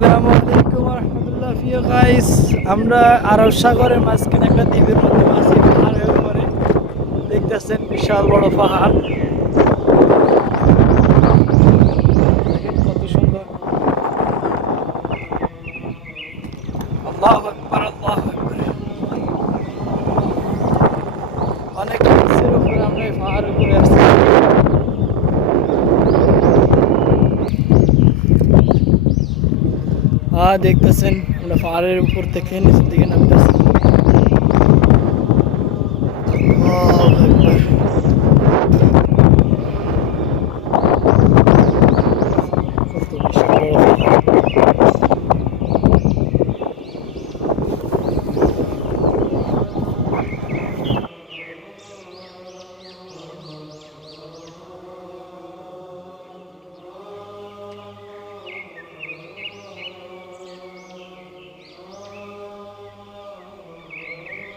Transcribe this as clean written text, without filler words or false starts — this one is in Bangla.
আসসালামু আলাইকুম রহমতুল্লাহ প্রিয় গাইস, আমরা আরব সাগরের মাঝখানে একটা দ্বীপের মধ্যে আছি। পাহাড়ের উপরে দেখতেছেন বিশাল বড় পাহাড়, দেখেন কত সুন্দর। আল্লাহু আকবার, আল্লাহু আকবার। অনেক কিছুর উপরে আমরা এই পাহাড়ের উপরে আছি। দেখতেছেন আমরা পাহাড়ের উপর থেকে নিচের দিকে নামতেছি।